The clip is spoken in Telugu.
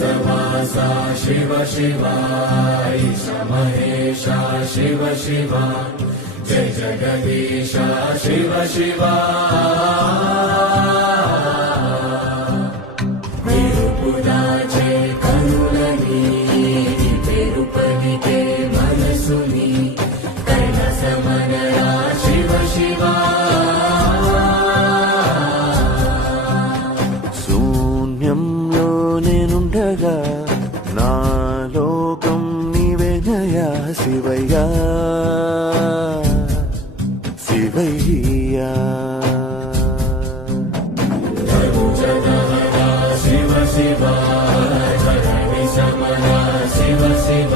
कैलासवासा शिव शिवा ईश महेशा शिव शिवा जय जगदीशा शिव शिवा విరుపుదాచే కనులని పెరుపనికే మనసుని కైలాసమనరా శివ శివా శూన్యంలో నేనుండగా నా లోకం నీవేనయా శివయ్యా శివయ్యా శివ శివ శివ శివ